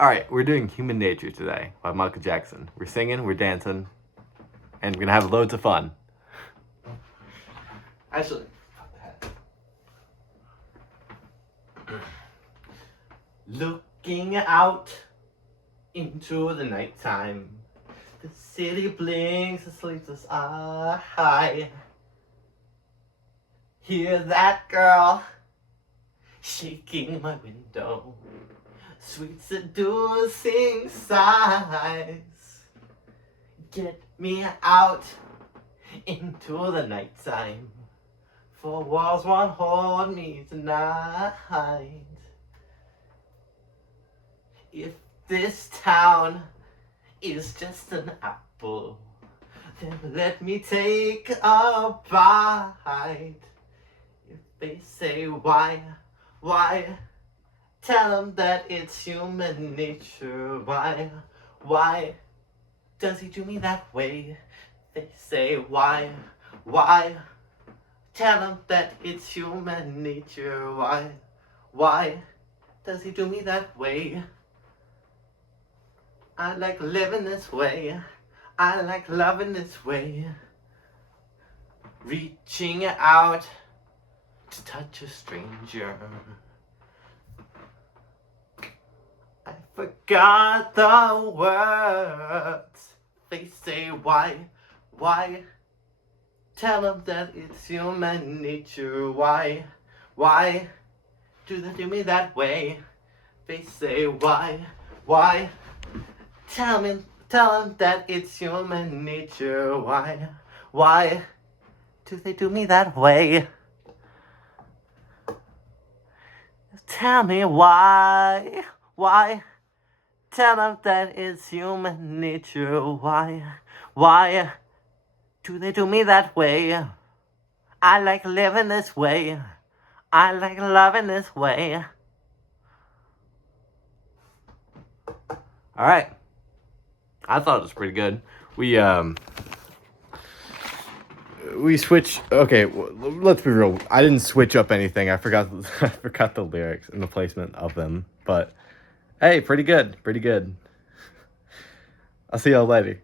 Alright, we're doing Human Nature today by Michael Jackson. We're singing, we're dancing, and we're gonna have loads of fun. Actually, looking out into the nighttime, the city blinks and sleepless eye. Hear that girl shaking my window, sweet seducing sighs. Get me out into the nighttime, for walls won't hold me tonight. If this town is just an apple, then let me take a bite. If they say why, tell them that it's human nature. Why does he do me that way? They say why, tell them that it's human nature. Why does he do me that way? I like living this way, I like loving this way, reaching out to touch a stranger. I forgot the words. They say why, tell them that it's human nature. Why do they do me that way? They say why, tell them that it's human nature. Why do they do me that way? Tell me why, tell them that it's human nature. Why do they do me that way? I like living this way, I like loving this way. Alright, I thought it was pretty good. We switched. Okay, let's be real. I didn't switch up anything. I forgot the lyrics and the placement of them. But hey, pretty good. I'll see y'all later.